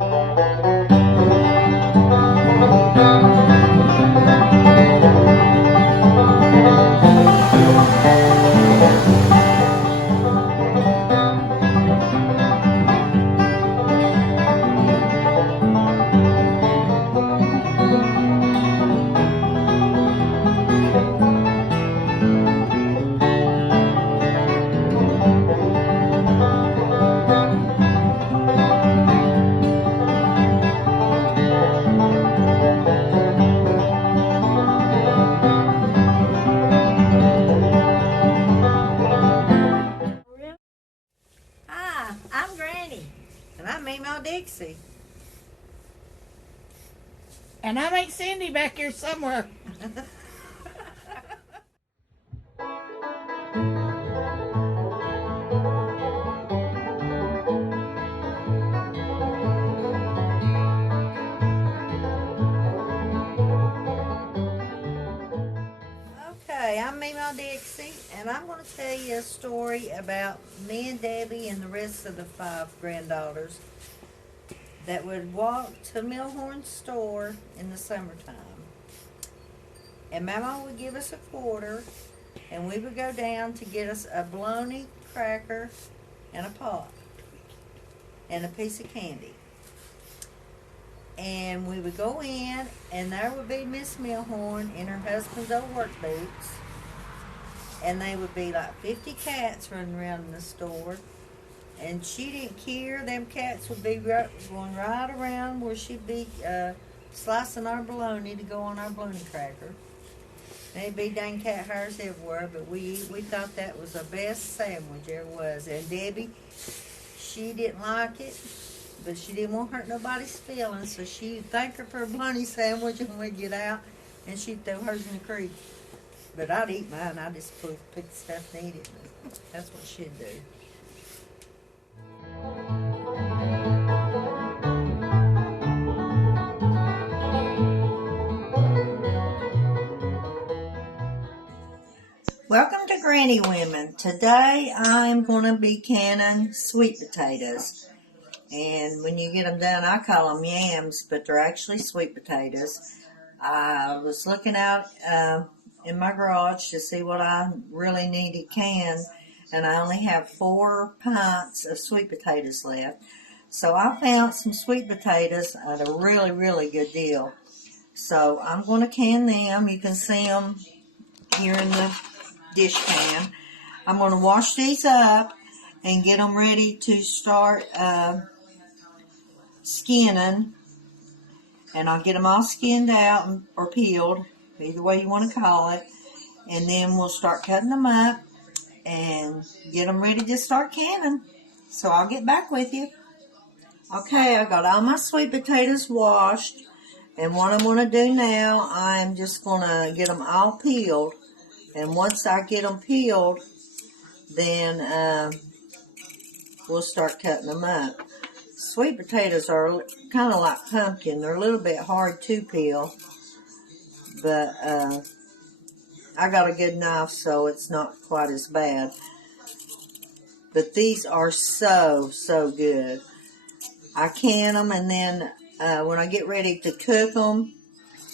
Hi, I'm Granny, and I'm Memaw Dixie. And I make Cindy back here somewhere. Okay, I'm Memaw Dixie, and I'm going to tell you a story about me and Debbie and the rest of the 5 granddaughters that would walk to Millhorn store in the summertime. And Mama would give us a quarter, and we would go down to get us a bologna cracker and a pop and a piece of candy. And we would go in, and there would be Miss Millhorn in her husband's old work boots. And they would be like 50 cats running around in the store. And she didn't care. Them cats would be going right around where she'd be slicing our bologna to go on our bologna cracker. And it'd be dang cat hairs everywhere, but we thought that was the best sandwich there was. And Debbie, she didn't like it, but she didn't want to hurt nobody's feelings, so she'd thank her for a bologna sandwich when we'd get out, and she'd throw hers in the creek. But I'd eat mine. I just pick the stuff and eat it. That's what she'd do. Welcome to Granny Women. Today I'm going to be canning sweet potatoes. And when you get them done, I call them yams, but they're actually sweet potatoes. I was looking out in my garage to see what I really needed canned, and I only have 4 pints of sweet potatoes left. So I found some sweet potatoes at a really, really good deal. So I'm going to can them. You can see them here in the dish pan. I'm going to wash these up and get them ready to start skinning, and I'll get them all skinned out or peeled, either way you want to call it, and then we'll start cutting them up and get them ready to start canning. So I'll get back with you. Okay, I got all my sweet potatoes washed, and what I'm going to do now, I'm just going to get them all peeled, and once I get them peeled, then we'll start cutting them up. Sweet potatoes are kind of like pumpkin. They're a little bit hard to peel, but I got a good knife, so it's not quite as bad. But these are so, so good. I can them, and then when I get ready to cook them,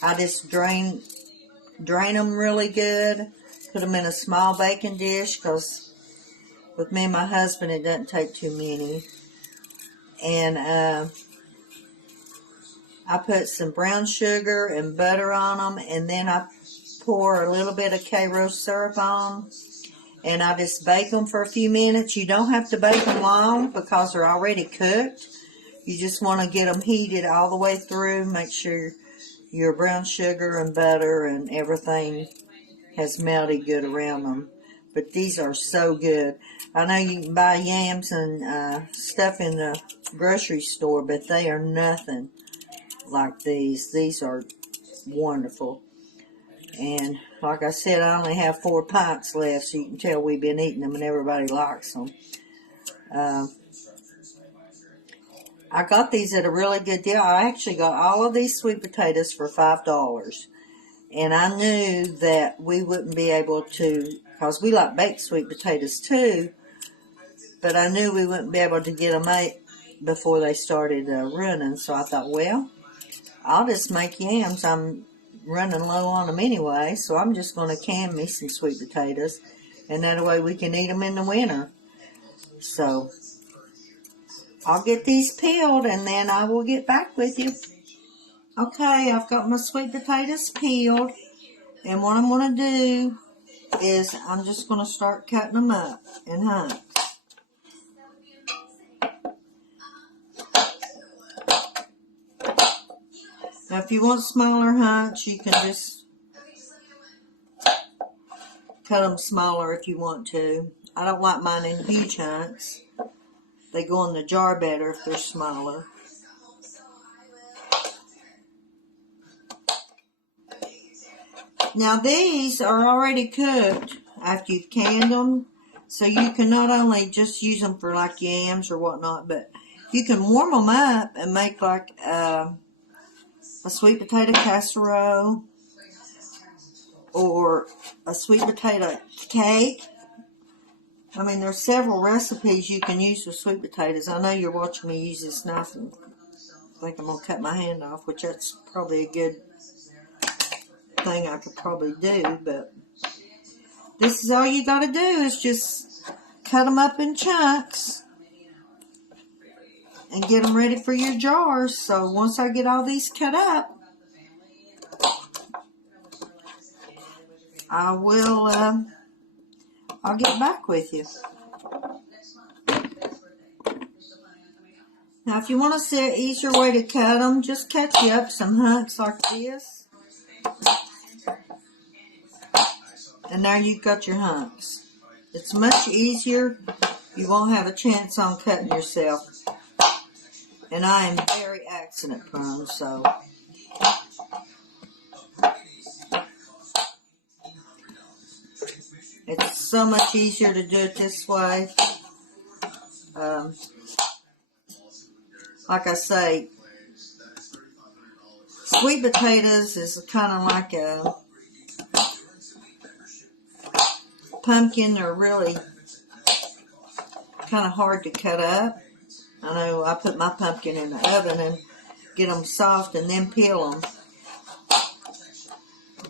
I just drain them really good, put them in a small baking dish, because with me and my husband, it doesn't take too many. And I put some brown sugar and butter on them, and then I pour a little bit of Karo syrup on, and I just bake them for a few minutes. You don't have to bake them long because they're already cooked. You just want to get them heated all the way through. Make sure your brown sugar and butter and everything has melted good around them. But these are so good. I know you can buy yams and stuff in the grocery store, but they are nothing like these. These are wonderful. And like I said, I only have 4 pints left, so you can tell we've been eating them and everybody likes them. I got these at a really good deal. I actually got all of these sweet potatoes for $5. And I knew that we wouldn't be able to, because we like baked sweet potatoes too, but I knew we wouldn't be able to get them before they started running. So I thought, well, I'll just make yams. I'm running low on them anyway, so I'm just going to can me some sweet potatoes, and that way we can eat them in the winter. So I'll get these peeled, and then I will get back with you. Okay, I've got my sweet potatoes peeled, and what I'm going to do is I'm just going to start cutting them up in hunks. Now, if you want smaller hunks, you can just cut them smaller if you want to. I don't like mine in huge hunks. They go in the jar better if they're smaller. Now, these are already cooked after you've canned them. So you can not only just use them for like yams or whatnot, but you can warm them up and make like a sweet potato casserole or a sweet potato cake. I mean, there's several recipes you can use with sweet potatoes. I know you're watching me use this knife and think I'm going to cut my hand off, which that's probably a good thing I could probably do, but this is all you got to do is just cut them up in chunks and get them ready for your jars. So once I get all these cut up, I'll get back with you. Now, if you want to see an easier way to cut them, just cut you up some hunks like this. And there you've got your hunks. It's much easier. You won't have a chance on cutting yourself. And I am very accident prone, so it's so much easier to do it this way. Like I say, sweet potatoes is kind of like a pumpkin. They're really kind of hard to cut up. I know I put my pumpkin in the oven and get them soft and then peel them.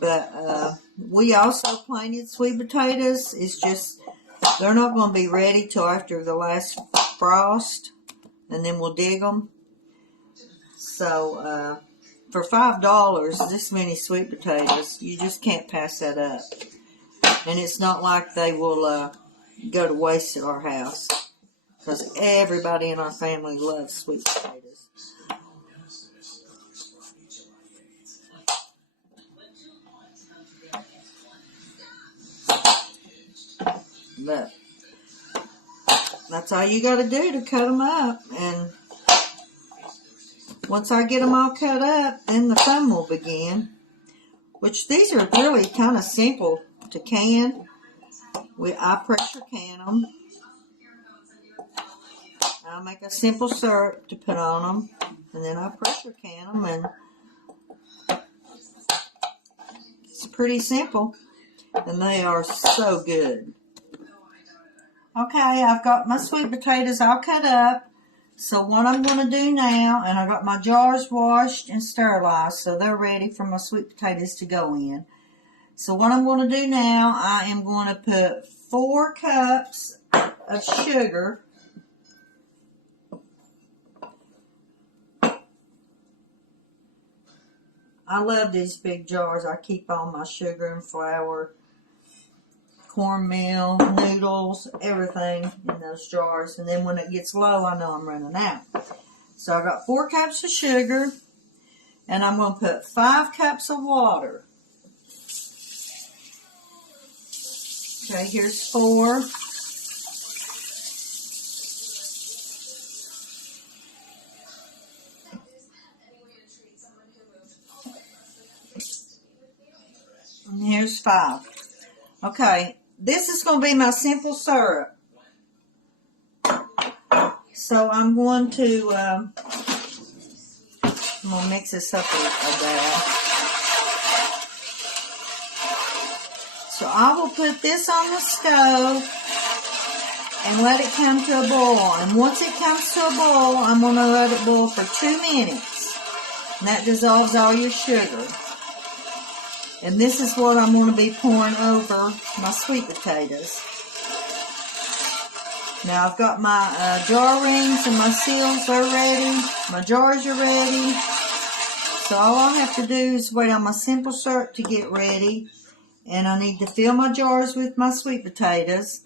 But we also planted sweet potatoes. It's just they're not going to be ready till after the last frost, and then we'll dig them. So for $5, this many sweet potatoes, you just can't pass that up. And it's not like they will go to waste at our house, because everybody in our family loves sweet potatoes. But that's all you got to do to cut them up. And once I get them all cut up, then the fun will begin. Which these are really kind of simple to can. I pressure can them. I'll make a simple syrup to put on them, and then I pressure can them, and it's pretty simple, and they are so good. Okay, I've got my sweet potatoes all cut up. So what I'm going to do now, and I got my jars washed and sterilized, so they're ready for my sweet potatoes to go in. So what I'm going to do now, I am going to put 4 cups of sugar. I love these big jars. I keep all my sugar and flour, cornmeal, noodles, everything in those jars. And then when it gets low, I know I'm running out. So I got 4 cups of sugar, and I'm going to put 5 cups of water. Okay, here's 4. And here's 5. Okay, this is going to be my simple syrup. So I'm going to mix this up a bit. So I will put this on the stove and let it come to a boil. And once it comes to a boil, I'm going to let it boil for 2 minutes. And that dissolves all your sugar. And this is what I'm going to be pouring over my sweet potatoes. Now I've got my jar rings and my seals are ready. My jars are ready. So all I have to do is wait on my simple syrup to get ready. And I need to fill my jars with my sweet potatoes.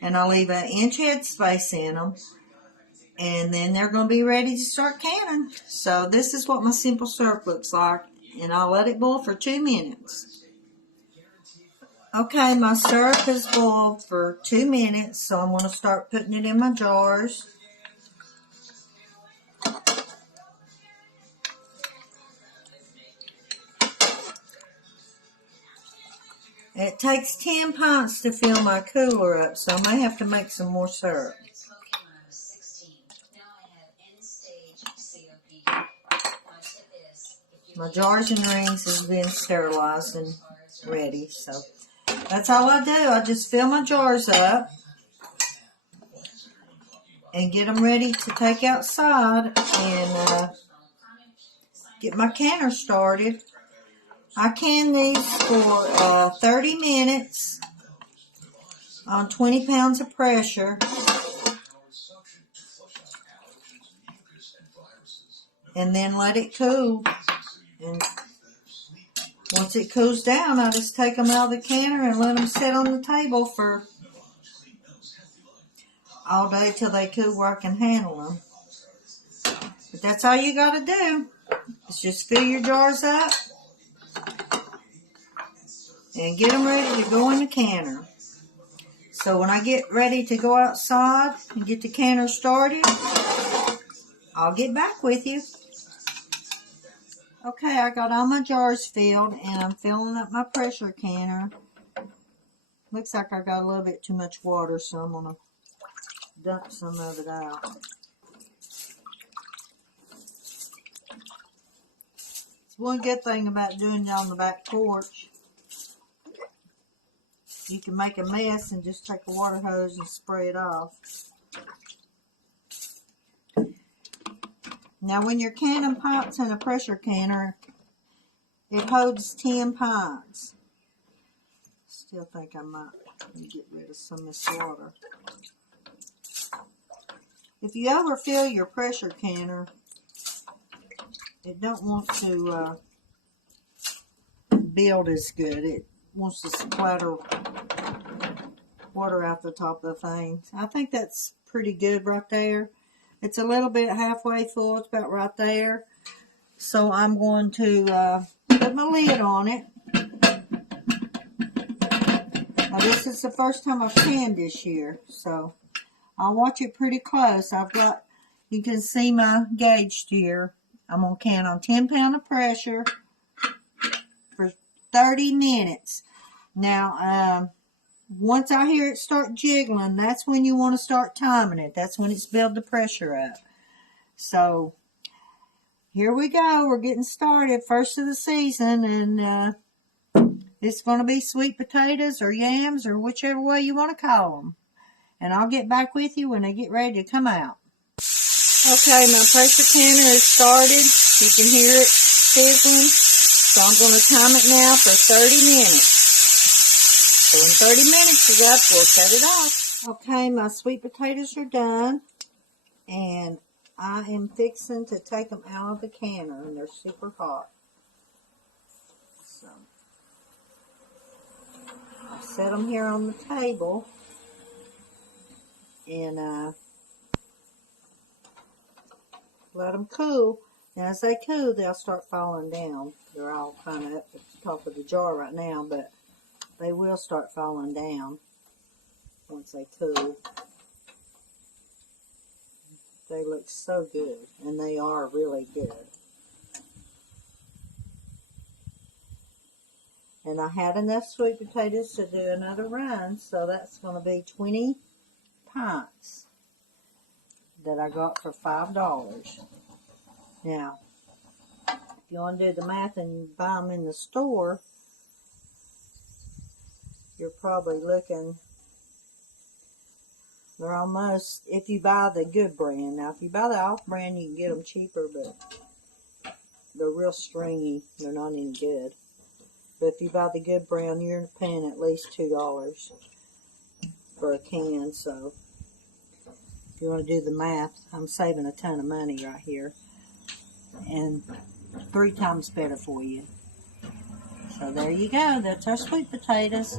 And I'll leave an inch head space in them. And then they're going to be ready to start canning. So this is what my simple syrup looks like. And I'll let it boil for 2 minutes. Okay, my syrup has boiled for 2 minutes. So I'm going to start putting it in my jars. It takes 10 pints to fill my cooler up, so I may have to make some more syrup. My jars and rings has been sterilized and ready, so that's all I do. I just fill my jars up and get them ready to take outside and get my canner started. I can these for 30 minutes on 20 pounds of pressure. And then let it cool. And once it cools down, I just take them out of the canner and let them sit on the table for all day till they cool where I can handle them. But that's all you got to do. Is just fill your jars up. And get them ready to go in the canner. So when I get ready to go outside and get the canner started, I'll get back with you. Okay, I got all my jars filled and I'm filling up my pressure canner. Looks like I got a little bit too much water, so I'm going to dump some of it out. It's one good thing about doing it on the back porch. You can make a mess and just take a water hose and spray it off. Now when you're canning pints in a pressure canner, it holds 10 pints. Still think I might get rid of some of this water. If you overfill your pressure canner, it don't want to build as good. It wants to splatter water out the top of the thing. I think that's pretty good right there. It's a little bit halfway full. It's about right there. So I'm going to put my lid on it. Now this is the first time I've canned this year, so I'll watch it pretty close. You can see my gauge here. I'm going to can on 10 pounds of pressure for 30 minutes. Now, once I hear it start jiggling, that's when you want to start timing it. That's when it's built the pressure up. So, here we go. We're getting started. First of the season. And it's going to be sweet potatoes or yams or whichever way you want to call them. And I'll get back with you when they get ready to come out. Okay, my pressure canner is started. You can hear it sizzling. So I'm going to time it now for 30 minutes. So when 30 minutes is up, we'll cut it off. Okay, my sweet potatoes are done. And I am fixing to take them out of the canner. And they're super hot. So I set them here on the table. And let them cool. Now as they cool, they'll start falling down. They're all kind of up at the top of the jar right now, but they will start falling down once they cool. They look so good, and they are really good. And I had enough sweet potatoes to do another run, so that's going to be 20 pints that I got for $5. Now, if you want to do the math and buy them in the store, you're probably looking They're almost, if you buy the good brand. Now, if you buy the off brand, you can get them cheaper, but they're real stringy. They're not any good. But if you buy the good brand, you're paying at least $2 for a can. So, if you want to do the math, I'm saving a ton of money right here. And 3 times better for you. So there you go. That's our sweet potatoes.